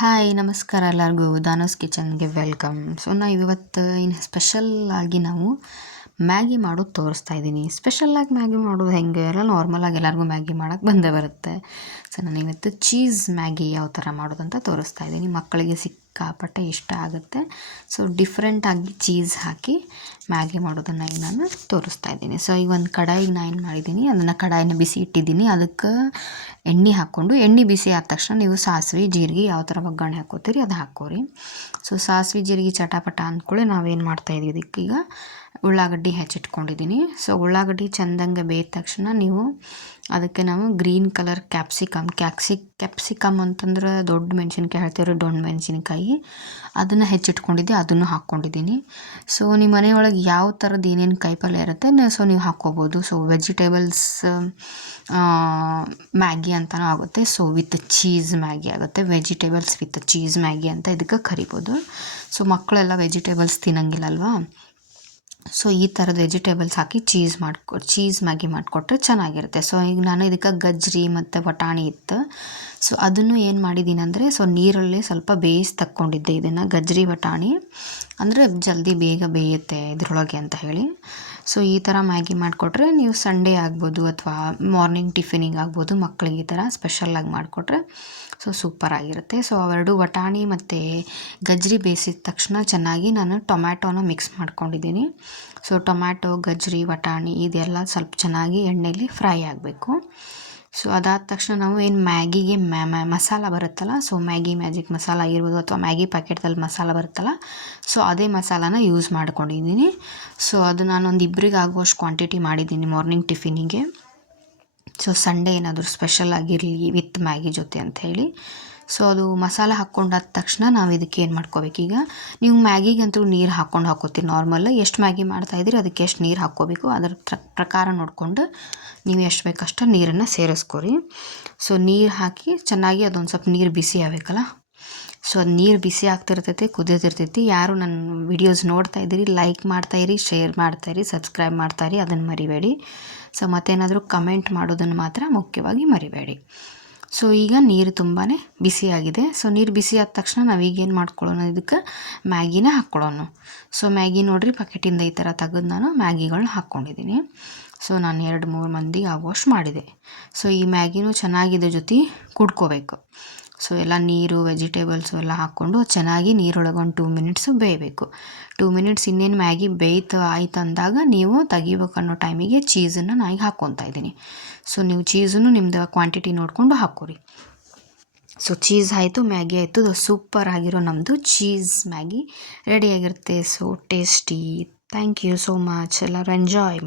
Hi ನಮಸ್ಕಾರ ಎಲ್ಲರಿಗೂ ದಾನೋಸ್ ಕಿಚನ್ಗೆ welcome. So ಇವತ್ತು ಇನ್ನು ಸ್ಪೆಷಲ್ ಆಗಿ ನಾವು ಮ್ಯಾಗಿ ಮಾಡೋದು ತೋರಿಸ್ತಾ ಇದ್ದೀನಿ. ಸ್ಪೆಷಲಾಗಿ ಮ್ಯಾಗಿ ಮಾಡೋದು ಹೆಂಗೆ ಎಲ್ಲ ನಾರ್ಮಲಾಗಿ ಎಲ್ಲರಿಗೂ ಮ್ಯಾಗಿ ಮಾಡೋಕ್ಕೆ ಬಂದೇ ಬರುತ್ತೆ. ಸೊ ನಾನು ಇವತ್ತು ಚೀಸ್ ಮ್ಯಾಗಿ ಯಾವ ಥರ ಮಾಡೋದಂತ ತೋರಿಸ್ತಾ ಇದ್ದೀನಿ. ಮಕ್ಕಳಿಗೆ ಸಿಕ್ಕಾಪಟ್ಟೆ ಇಷ್ಟ ಆಗುತ್ತೆ. ಸೊ ಡಿಫ್ರೆಂಟಾಗಿ ಚೀಸ್ ಹಾಕಿ ಮ್ಯಾಗಿ ಮಾಡೋದನ್ನು ಈಗ ನಾನು ತೋರಿಸ್ತಾ ಇದ್ದೀನಿ. ಸೊ ಈಗ ಒಂದು ಕಡಾಯಿಗೆ ನಾನು ಏನು ಮಾಡಿದ್ದೀನಿ, ಅದನ್ನು ಕಡಾಯಿನ ಬಿಸಿ ಇಟ್ಟಿದ್ದೀನಿ. ಅದಕ್ಕೆ ಎಣ್ಣೆ ಹಾಕ್ಕೊಂಡು ಎಣ್ಣೆ ಬಿಸಿ ಆದ ತಕ್ಷಣ ನೀವು ಸಾಸಿವೆ ಜೀರಿಗೆ ಯಾವ ಥರ ಒಗ್ಗರಣೆ ಹಾಕ್ಕೋತೀರಿ ಅದು ಹಾಕ್ಕೋರಿ. ಸೊ ಸಾಸಿವೆ ಜೀರಿಗೆ ಚಟಾಪಟ ಅಂದ್ಕೊಳ್ಳಿ ನಾವೇನು ಮಾಡ್ತಾಯಿದ್ದೀವಿ, ಇದಕ್ಕೀಗ ಉಳ್ಳಾಗಡ್ಡಿ ಹೆಚ್ಚಿಟ್ಕೊಂಡಿದ್ದೀನಿ. ಸೊ ಉಳ್ಳಾಗಡ್ಡಿ ಚೆಂದಂಗೆ ಬೇಯ್ದ ತಕ್ಷಣ ನೀವು ಅದಕ್ಕೆ ನಾವು ಗ್ರೀನ್ ಕಲರ್ ಕ್ಯಾಪ್ಸಿಕಮ್ ಅಂತಂದ್ರೆ ದೊಡ್ಡ ಮೆಣಸಿನ್ಕಾಯಿ ಹೇಳ್ತೀವಿ, ದೊಡ್ಡ ಮೆಣಸಿನ್ಕಾಯಿ ಅದನ್ನು ಹೆಚ್ಚಿಟ್ಕೊಂಡಿದ್ದೆ, ಅದನ್ನು ಹಾಕ್ಕೊಂಡಿದ್ದೀನಿ. ಸೊ ನಿಮ್ಮ ಮನೆಯೊಳಗೆ ಯಾವ ಥರದ್ದು ಏನೇನು ಕಾಯಿಪಲ್ಯ ಇರುತ್ತೆ ಸೊ ನೀವು ಹಾಕ್ಕೋಬೋದು. ಸೊ ವೆಜಿಟೇಬಲ್ಸ್ ಮ್ಯಾಗಿ ಅಂತಲೂ ಆಗುತ್ತೆ. ಸೊ ವಿತ್ ಚೀಸ್ ಮ್ಯಾಗಿ ಆಗುತ್ತೆ, ವೆಜಿಟೇಬಲ್ಸ್ ವಿತ್ ಚೀಸ್ ಮ್ಯಾಗಿ ಅಂತ ಇದಕ್ಕೆ ಕರಿಬೋದು. ಸೊ ಮಕ್ಕಳೆಲ್ಲ ವೆಜಿಟೇಬಲ್ಸ್ ತಿನ್ನಂಗಿಲ್ಲಲ್ವಾ, ಸೊ ಈ ಥರದ ವೆಜಿಟೇಬಲ್ಸ್ ಹಾಕಿ ಚೀಸ್ ಮ್ಯಾಗಿ ಮಾಡಿಕೊಟ್ರೆ ಚೆನ್ನಾಗಿರುತ್ತೆ. ಸೊ ಈಗ ನಾನು ಇದಕ್ಕೆ ಗಜ್ರಿ ಮತ್ತು ಬಟಾಣಿ ಇತ್ತು. ಸೊ ಅದನ್ನು ಏನು ಮಾಡಿದ್ದೀನಿ ಅಂದರೆ, ಸೊ ನೀರಲ್ಲೇ ಸ್ವಲ್ಪ ಬೇಯಿಸಿ ತಕ್ಕೊಂಡಿದ್ದೆ ಇದನ್ನು. ಗಜ್ರಿ ಬಟಾಣಿ ಅಂದರೆ ಜಲ್ದಿ ಬೇಗ ಬೇಯುತ್ತೆ ಇದರೊಳಗೆ ಅಂತ ಹೇಳಿ. ಸೊ ಈ ಥರ ಮ್ಯಾಗಿ ಮಾಡಿಕೊಟ್ರೆ ನೀವು ಸಂಡೇ ಆಗ್ಬೋದು ಅಥವಾ ಮಾರ್ನಿಂಗ್ ಟಿಫಿನಿಗೆ ಆಗ್ಬೋದು, ಮಕ್ಕಳಿಗೆ ಈ ಥರ ಸ್ಪೆಷಲಾಗಿ ಮಾಡಿಕೊಟ್ರೆ ಸೊ ಸೂಪರಾಗಿರುತ್ತೆ. ಸೊ ಅವೆರಡು ಬಟಾಣಿ ಮತ್ತು ಗಜ್ರಿ ಬೇಯಿಸಿದ ತಕ್ಷಣ ಚೆನ್ನಾಗಿ ನಾನು ಟೊಮ್ಯಾಟೋನ ಮಿಕ್ಸ್ ಮಾಡ್ಕೊಂಡಿದ್ದೀನಿ. ಸೊ ಟೊಮ್ಯಾಟೊ, ಗಜ್ರಿ, ಬಟಾಣಿ ಇದೆಲ್ಲ ಸ್ವಲ್ಪ ಚೆನ್ನಾಗಿ ಎಣ್ಣೆಯಲ್ಲಿ ಫ್ರೈ ಆಗಬೇಕು. ಸೊ ಅದಾದ ತಕ್ಷಣ ನಾವು ಏನು ಮ್ಯಾಗಿಗೆ ಮಸಾಲ ಬರುತ್ತಲ್ಲ, ಸೊ ಮ್ಯಾಗಿ ಮ್ಯಾಜಿಕ್ ಮಸಾಲ ಆಗಿರ್ಬೋದು ಅಥವಾ ಮ್ಯಾಗಿ ಪ್ಯಾಕೆಟ್ದಲ್ಲಿ ಮಸಾಲ ಬರುತ್ತಲ್ಲ, ಸೊ ಅದೇ ಮಸಾಲಾನ ಯೂಸ್ ಮಾಡ್ಕೊಂಡಿದ್ದೀನಿ. ಸೊ ಅದು ನಾನೊಂದು ಇಬ್ಬರಿಗೆ ಆಗುವಷ್ಟು ಕ್ವಾಂಟಿಟಿ ಮಾಡಿದ್ದೀನಿ ಮಾರ್ನಿಂಗ್ ಟಿಫಿನಿಗೆ. ಸೊ ಸಂಡೇ ಏನಾದರೂ ಸ್ಪೆಷಲ್ ಆಗಿರಲಿ ವಿತ್ ಮ್ಯಾಗಿ ಜೊತೆ ಅಂಥೇಳಿ. ಸೊ ಅದು ಮಸಾಲೆ ಹಾಕ್ಕೊಂಡಾದ ತಕ್ಷಣ ನಾವು ಇದಕ್ಕೆ ಏನು ಮಾಡ್ಕೋಬೇಕು, ಈಗ ನೀವು ಮ್ಯಾಗಿಗಂತೂ ನೀರು ಹಾಕ್ಕೋತೀರಿ ನಾರ್ಮಲ್. ಎಷ್ಟು ಮ್ಯಾಗಿ ಮಾಡ್ತಾಯಿದ್ದೀರಿ ಅದಕ್ಕೆ ಎಷ್ಟು ನೀರು ಹಾಕ್ಕೋಬೇಕು, ಅದರ ಪ್ರಕಾರ ನೋಡಿಕೊಂಡು ನೀವು ಎಷ್ಟು ಬೇಕಷ್ಟು ನೀರನ್ನು ಸೇರಿಸ್ಕೊರಿ. ಸೊ ನೀರು ಹಾಕಿ ಚೆನ್ನಾಗಿ ಅದೊಂದು ಸ್ವಲ್ಪ ನೀರು ಬಿಸಿ ಆಗಬೇಕಲ್ಲ, ಸೊ ಅದು ನೀರು ಬಿಸಿ ಆಗ್ತಿರ್ತೈತಿ, ಕುದಿಯೋದಿರ್ತೈತಿ. ಯಾರು ನನ್ನ ವಿಡಿಯೋಸ್ ನೋಡ್ತಾ ಇದ್ದೀರಿ ಲೈಕ್ ಮಾಡ್ತಾಯಿರಿ, ಶೇರ್ ಮಾಡ್ತಾಯಿರಿ, ಸಬ್ಸ್ಕ್ರೈಬ್ ಮಾಡ್ತಾಯಿರಿ, ಅದನ್ನು ಮರಿಬೇಡಿ. ಸೊ ಮತ್ತೇನಾದರೂ ಕಮೆಂಟ್ ಮಾಡೋದನ್ನು ಮಾತ್ರ ಮುಖ್ಯವಾಗಿ ಮರಿಬೇಡಿ. ಸೊ ಈಗ ನೀರು ತುಂಬಾ ಬಿಸಿಯಾಗಿದೆ. ಸೊ ನೀರು ಬಿಸಿ ಆದ ತಕ್ಷಣ ನಾವೀಗೇನು ಮಾಡ್ಕೊಳ್ಳೋಣ, ಇದಕ್ಕೆ ಮ್ಯಾಗಿನ ಹಾಕ್ಕೊಳ್ಳೋಣ. ಸೊ ಮ್ಯಾಗಿ ನೋಡಿರಿ ಪ್ಯಾಕೆಟಿಂದ ಈ ಥರ ತೆಗೆದು ನಾನು ಮ್ಯಾಗಿಗಳನ್ನ ಹಾಕ್ಕೊಂಡಿದ್ದೀನಿ. ಸೊ ನಾನು 2-3 ಮಂದಿಗೆ ಆಗುವಷ್ಟು ಮಾಡಿದೆ. ಸೊ ಈ ಮ್ಯಾಗಿನೂ ಚೆನ್ನಾಗಿದೆ ಜೊತೆ ಕುಡ್ಕೋಬೇಕು. ಸೊ ಎಲ್ಲ ನೀರು ವೆಜಿಟೇಬಲ್ಸು ಎಲ್ಲ ಹಾಕ್ಕೊಂಡು ಚೆನ್ನಾಗಿ ನೀರೊಳಗೆ ಒಂದು 2 ಮಿನಿಟ್ಸು ಬೇಯಬೇಕು. 2 ಮಿನಿಟ್ಸ್ ಇನ್ನೇನು ಮ್ಯಾಗಿ ಆಯ್ತು ಅಂದಾಗ ನೀವು ತೆಗಿಬೇಕನ್ನೋ ಟೈಮಿಗೆ ಚೀಸನ್ನು ನಾನು ಈಗ ಹಾಕ್ಕೊತಾ ಇದ್ದೀನಿ. ಸೊ ನೀವು ಚೀಸನ್ನು ನಿಮ್ಮದು ಕ್ವಾಂಟಿಟಿ ನೋಡಿಕೊಂಡು ಹಾಕ್ಕೊರಿ. ಸೊ ಚೀಸ್ ಆಯಿತು, ಮ್ಯಾಗಿ ಆಯಿತು, ಸೂಪರ್ ಆಗಿರೋ ನಮ್ಮದು ಚೀಸ್ ಮ್ಯಾಗಿ ರೆಡಿಯಾಗಿರುತ್ತೆ. So tasty. Thank you so much. ಎಲ್ಲರೂ ಎಂಜಾಯ್ ಮಾಡಿ.